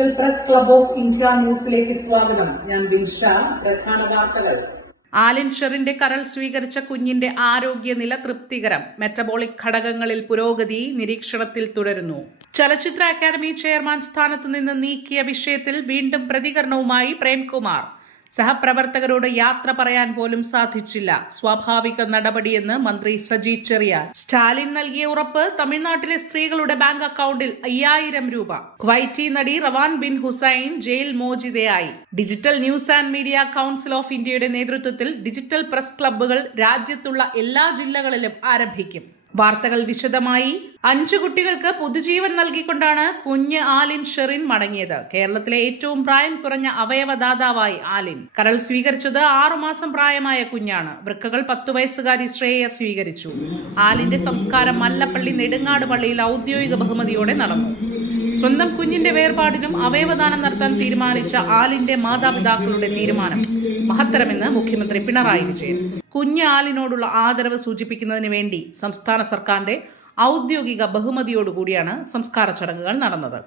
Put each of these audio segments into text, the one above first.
Digital press club of India ന്യൂസിലേക്ക് സ്വാഗതം. ഞാൻ ബിൻഷ. പ്രധാന വാർത്തകൾ. ആലിൻ ഷെറിന്റെ കരൾ സ്വീകരിച്ച കുഞ്ഞിന്റെ ആരോഗ്യനില തൃപ്തികരം. മെറ്റബോളിക് ഘടകങ്ങളിൽ പുരോഗതി നിരീക്ഷണത്തിൽ തുടരുന്നു. ചലച്ചിത്ര അക്കാദമി ചെയർമാൻ സ്ഥാനത്ത് നിന്ന് നീക്കിയ വിഷയത്തിൽ വീണ്ടും പ്രതികരണവുമായി പ്രേംകുമാർ. സഹപ്രവർത്തകരോട് യാത്ര പറയാൻ പോലും സാധിച്ചില്ല. സ്വാഭാവിക നടപടിയെന്ന് മന്ത്രി സജി ചെറിയാൻ. സ്റ്റാലിൻ നൽകിയ ഉറപ്പ്. തമിഴ്നാട്ടിലെ സ്ത്രീകളുടെ ബാങ്ക് അക്കൗണ്ടിൽ 5000 രൂപ. കുവൈറ്റി നടി റവാൻ ബിൻ ഹുസൈൻ ജയിൽ മോചിതയായി. Digital news and media council of ഇന്ത്യയുടെ നേതൃത്വത്തിൽ ഡിജിറ്റൽ പ്രസ് ക്ലബ്ബുകൾ രാജ്യത്തുള്ള എല്ലാ ജില്ലകളിലും ആരംഭിക്കും. വാർത്തകൾ വിശദമായി. 5 കുട്ടികൾക്ക് പുതുജീവൻ നൽകിക്കൊണ്ടാണ് കുഞ്ഞ് ആലിൻ ഷെറിൻ മടങ്ങിയത്. കേരളത്തിലെ ഏറ്റവും പ്രായം കുറഞ്ഞ അവയവദാതാവായി ആലിൻ. കരൾ സ്വീകരിച്ചത് 6 മാസം പ്രായമായ കുഞ്ഞാണ്. വൃക്കകൾ 10 വയസ്സുകാരി ശ്രേയ സ്വീകരിച്ചു. ആലിന്റെ സംസ്കാരം മല്ലപ്പള്ളി നെടുങ്ങാട് പള്ളിയിൽ ഔദ്യോഗിക ബഹുമതിയോടെ നടന്നു. സ്വന്തം കുഞ്ഞിന്റെ വേർപാടിനും അവയവദാനം നടത്താൻ തീരുമാനിച്ച ആലിന്റെ മാതാപിതാക്കളുടെ തീരുമാനം മഹത്തരമെന്ന് മുഖ്യമന്ത്രി പിണറായി വിജയൻ. കുഞ്ഞ് ആലിനോടുള്ള ആദരവ് സൂചിപ്പിക്കുന്നതിന് വേണ്ടി സംസ്ഥാന സർക്കാരിന്റെ ഔദ്യോഗിക ബഹുമതിയോടുകൂടിയാണ് സംസ്കാര ചടങ്ങുകൾ നടന്നത്.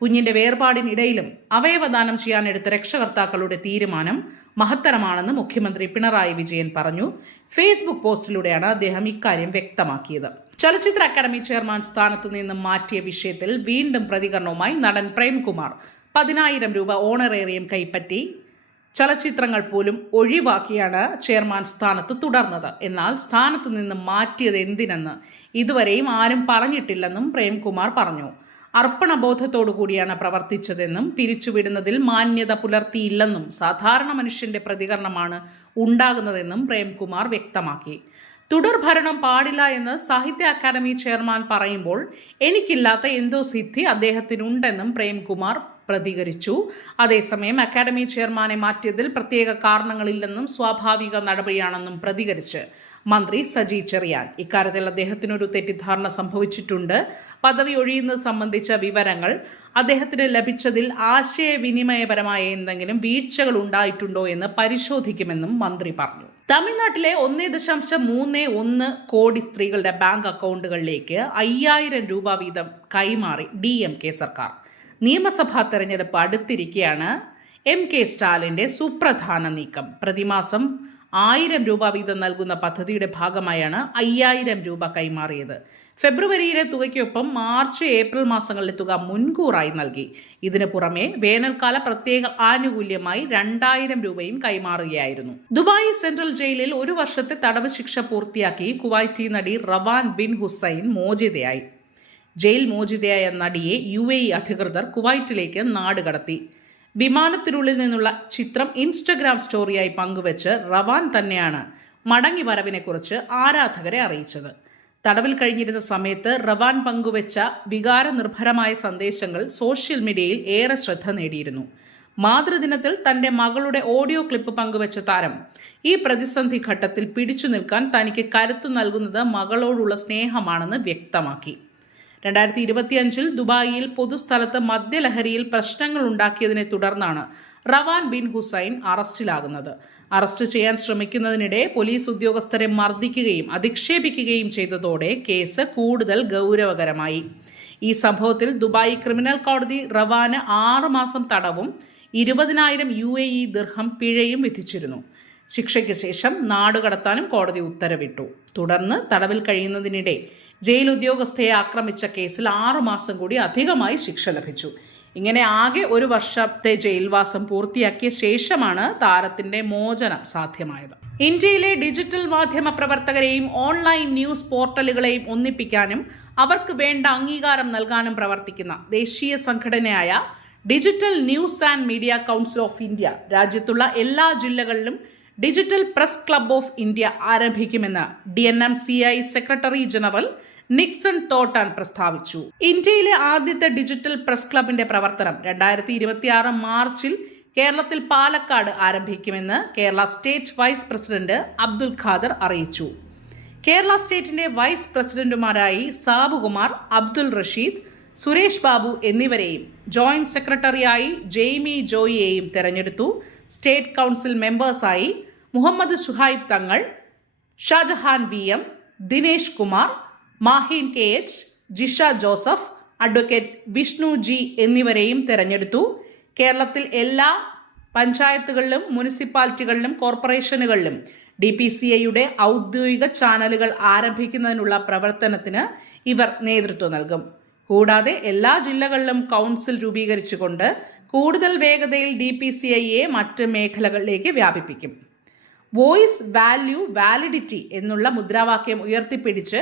കുഞ്ഞിന്റെ വേർപാടിനിടയിലും അവയവദാനം ചെയ്യാനെടുത്ത രക്ഷകർത്താക്കളുടെ തീരുമാനം മഹത്തരമാണെന്ന് മുഖ്യമന്ത്രി പിണറായി വിജയൻ പറഞ്ഞു. ഫേസ്ബുക്ക് പോസ്റ്റിലൂടെയാണ് അദ്ദേഹം ഇക്കാര്യം വ്യക്തമാക്കിയത്. ചലച്ചിത്ര അക്കാദമി ചെയർമാൻ സ്ഥാനത്ത് നിന്നും മാറ്റിയ വിഷയത്തിൽ വീണ്ടും പ്രതികരണവുമായി നടൻ പ്രേംകുമാർ. 10000 രൂപ ഓണറേറിയം കൈപ്പറ്റി ചലച്ചിത്രങ്ങൾ പോലും ഒഴിവാക്കിയാണ് ചെയർമാൻ സ്ഥാനത്ത് തുടർന്നത്. എന്നാൽ സ്ഥാനത്ത് നിന്ന് മാറ്റിയത് എന്തിനെന്ന് ഇതുവരെയും ആരും പറഞ്ഞിട്ടില്ലെന്നും പ്രേംകുമാർ പറഞ്ഞു. അർപ്പണബോധത്തോടു കൂടിയാണ് പ്രവർത്തിച്ചതെന്നും പിരിച്ചുവിടുന്നതിൽ മാന്യത പുലർത്തിയില്ലെന്നും സാധാരണ മനുഷ്യന്റെ പ്രതികരണമാണ് ഉണ്ടാകുന്നതെന്നും പ്രേംകുമാർ വ്യക്തമാക്കി. തുടർഭരണം പാടില്ല എന്ന് സാഹിത്യ അക്കാദമി ചെയർമാൻ പറയുമ്പോൾ എനിക്കില്ലാത്ത എന്തോ സിദ്ധി അദ്ദേഹത്തിനുണ്ടെന്നും പ്രേംകുമാർ പ്രതികരിച്ചു. അതേസമയം അക്കാദമി ചെയർമാനെ മാറ്റിയതിൽ പ്രത്യേക കാരണങ്ങളില്ലെന്നും സ്വാഭാവിക നടപടിയാണെന്നും പ്രതികരിച്ച് മന്ത്രി സജി ചെറിയാൻ. ഇക്കാര്യത്തിൽ അദ്ദേഹത്തിനൊരു തെറ്റിദ്ധാരണ സംഭവിച്ചിട്ടുണ്ട്. പദവി ഒഴിയുന്നത് സംബന്ധിച്ച വിവരങ്ങൾ അദ്ദേഹത്തിന് ലഭിച്ചതിൽ ആശയവിനിമയപരമായ എന്തെങ്കിലും വീഴ്ചകൾ ഉണ്ടായിട്ടുണ്ടോ എന്ന് പരിശോധിക്കുമെന്നും മന്ത്രി പറഞ്ഞു. തമിഴ്നാട്ടിലെ 1.31 കോടി സ്ത്രീകളുടെ ബാങ്ക് അക്കൗണ്ടുകളിലേക്ക് 5000 രൂപ വീതം കൈമാറി DMK സർക്കാർ. നിയമസഭാ തെരഞ്ഞെടുപ്പ് അടുത്തിരിക്കെയാണ് MK സ്റ്റാലിന്റെ സുപ്രധാന നീക്കം. പ്രതിമാസം 1000 രൂപ വീതം നൽകുന്ന പദ്ധതിയുടെ ഭാഗമായാണ് 5000 രൂപ കൈമാറിയത്. ഫെബ്രുവരിയിലെ തുകയ്ക്കൊപ്പം മാർച്ച് ഏപ്രിൽ മാസങ്ങളിലെ തുക മുൻകൂറായി നൽകി. ഇതിനു പുറമെ വേനൽക്കാല പ്രത്യേക ആനുകൂല്യമായി 2000 രൂപയും കൈമാറുകയായിരുന്നു. ദുബായ് സെൻട്രൽ ജയിലിൽ 1 വർഷത്തെ തടവ് ശിക്ഷ പൂർത്തിയാക്കി കുവൈറ്റി നടി റവാൻ ബിൻ ഹുസൈൻ മോചിതയായി. ജയിൽ മോചിതയായ നടിയെ UAE അധികൃതർ കുവൈറ്റിലേക്ക് നാടുകടത്തി. വിമാനത്തിനുള്ളിൽ നിന്നുള്ള ചിത്രം ഇൻസ്റ്റഗ്രാം സ്റ്റോറിയായി പങ്കുവച്ച് റവാൻ തന്നെയാണ് മടങ്ങി വരവിനെക്കുറിച്ച് ആരാധകരെ അറിയിച്ചത്. തടവിൽ കഴിഞ്ഞിരുന്ന സമയത്ത് റവാൻ പങ്കുവച്ച വികാരനിർഭരമായ സന്ദേശങ്ങൾ സോഷ്യൽ മീഡിയയിൽ ഏറെ ശ്രദ്ധ നേടിയിരുന്നു. മാതൃദിനത്തിൽ തന്റെ മകളുടെ ഓഡിയോ ക്ലിപ്പ് പങ്കുവച്ച താരം ഈ പ്രതിസന്ധി ഘട്ടത്തിൽ പിടിച്ചു നിൽക്കാൻ തനിക്ക് കരുത്തു നൽകുന്നത് മകളോടുള്ള സ്നേഹമാണെന്ന് വ്യക്തമാക്കി. 2025 ദുബായിയിൽ പൊതുസ്ഥലത്ത് മദ്യലഹരിയിൽ പ്രശ്നങ്ങൾ ഉണ്ടാക്കിയതിനെ തുടർന്നാണ് റവാൻ ബിൻ ഹുസൈൻ അറസ്റ്റിലാകുന്നത്. അറസ്റ്റ് ചെയ്യാൻ ശ്രമിക്കുന്നതിനിടെ പോലീസ് ഉദ്യോഗസ്ഥരെ മർദ്ദിക്കുകയും അധിക്ഷേപിക്കുകയും ചെയ്തതോടെ കേസ് കൂടുതൽ ഗൗരവകരമായി. ഈ സംഭവത്തിൽ ദുബായ് ക്രിമിനൽ കോടതി റവാന് 6 മാസം തടവും 20,000 UAE ദിർഹം പിഴയും വിധിച്ചിരുന്നു. ശിക്ഷയ്ക്ക് ശേഷം നാടുകടത്താനും കോടതി ഉത്തരവിട്ടു. തുടർന്ന് തടവിൽ കഴിയുന്നതിനിടെ ജയിൽ ഉദ്യോഗസ്ഥയെ ആക്രമിച്ച കേസിൽ 6 മാസം കൂടി അധികമായി ശിക്ഷ ലഭിച്ചു. ഇങ്ങനെ ആകെ 1 വർഷത്തെ ജയിൽവാസം പൂർത്തിയാക്കിയ ശേഷമാണ് താരത്തിന്റെ മോചനം സാധ്യമായത്. ഇന്ത്യയിലെ ഡിജിറ്റൽ മാധ്യമ പ്രവർത്തകരെയും ഓൺലൈൻ ന്യൂസ് പോർട്ടലുകളെയും ഒന്നിപ്പിക്കാനും അവർക്ക് വേണ്ട അംഗീകാരം നൽകാനും പ്രവർത്തിക്കുന്ന ദേശീയ സംഘടനയായ digital news and media council of India രാജ്യത്തുള്ള എല്ലാ ജില്ലകളിലും digital press club of India ആരംഭിക്കുമെന്ന് DNMCI secretary general Nixon Thottan പ്രസ്താവിച്ചു. ഇന്ത്യയിലെ ആദ്യത്തെ ഡിജിറ്റൽ പ്രസ് ക്ലബിന്റെ പ്രവർത്തനം 2026 മാർച്ചിൽ കേരളത്തിൽ പാലക്കാട് ആരംഭിക്കുമെന്ന് Kerala state vice president Abdul Khader അറിയിച്ചു. കേരള സ്റ്റേറ്റിന്റെ വൈസ് പ്രസിഡന്റുമാരായി സാബുകുമാർ, അബ്ദുൽ റഷീദ്, സുരേഷ് ബാബു എന്നിവരെയും ജോയിന്റ് സെക്രട്ടറിയായി ജെയ്മി ജോയിയെയും തെരഞ്ഞെടുത്തു. സ്റ്റേറ്റ് കൗൺസിൽ മെമ്പേഴ്സായി Muhammad Suhaib Thangal, Shajahan VM, Dinesh Kumar, Maheen KH, Jisha Joseph, advocate Vishnu G എന്നിവരെയും തെരഞ്ഞെടുത്തു. കേരളത്തിൽ എല്ലാ പഞ്ചായത്തുകളിലും മുനിസിപ്പാലിറ്റികളിലും കോർപ്പറേഷനുകളിലും DPCIയുടെ ഔദ്യോഗിക ചാനലുകൾ ആരംഭിക്കുന്നതിനുള്ള പ്രവർത്തനത്തിന് ഇവർ നേതൃത്വം നൽകും. കൂടാതെ എല്ലാ ജില്ലകളിലും കൗൺസിൽ രൂപീകരിച്ചുകൊണ്ട് കൂടുതൽ വേഗതയിൽ DPCIയെ മറ്റ് മേഖലകളിലേക്ക് വ്യാപിപ്പിക്കും. വോയിസ് വാല്യൂ വാലിഡിറ്റി എന്നുള്ള മുദ്രാവാക്യം ഉയർത്തിപ്പിടിച്ച്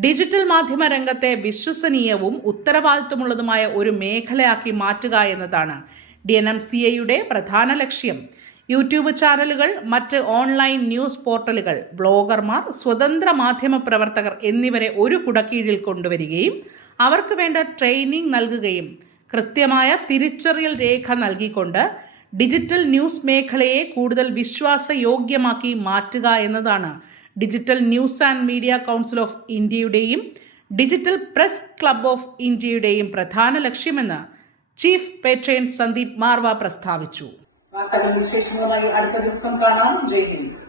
ഡിജിറ്റൽ മാധ്യമ രംഗത്തെ വിശ്വസനീയവും ഉത്തരവാദിത്വമുള്ളതുമായ ഒരു മേഖലയാക്കി മാറ്റുക എന്നതാണ് DNMCAയുടെ പ്രധാന ലക്ഷ്യം. യൂട്യൂബ് ചാനലുകൾ, മറ്റ് ഓൺലൈൻ ന്യൂസ് പോർട്ടലുകൾ, ബ്ലോഗർമാർ, സ്വതന്ത്ര മാധ്യമ പ്രവർത്തകർ എന്നിവരെ ഒരു കുടക്കീഴിൽ കൊണ്ടുവരികയും അവർക്ക് വേണ്ട ട്രെയിനിങ് നൽകുകയും കൃത്യമായ തിരിച്ചറിയൽ രേഖ നൽകിക്കൊണ്ട് ഡിജിറ്റൽ ന്യൂസ് മേഖലയെ കൂടുതൽ വിശ്വാസയോഗ്യമാക്കി മാറ്റുക എന്നതാണ് digital news and media council of ഇന്ത്യയുടെയും ഡിജിറ്റൽ പ്രസ് ക്ലബ് ഓഫ് ഇന്ത്യയുടെയും പ്രധാന ലക്ഷ്യമെന്ന് ചീഫ് പേട്രൺ സന്ദീപ് മാർവ പ്രസ്താവിച്ചു. വാർത്തകൾ വിശേഷങ്ങളുമായി അടുത്ത ദിവസം കാണാം. ജയ് ഹിന്ദ്.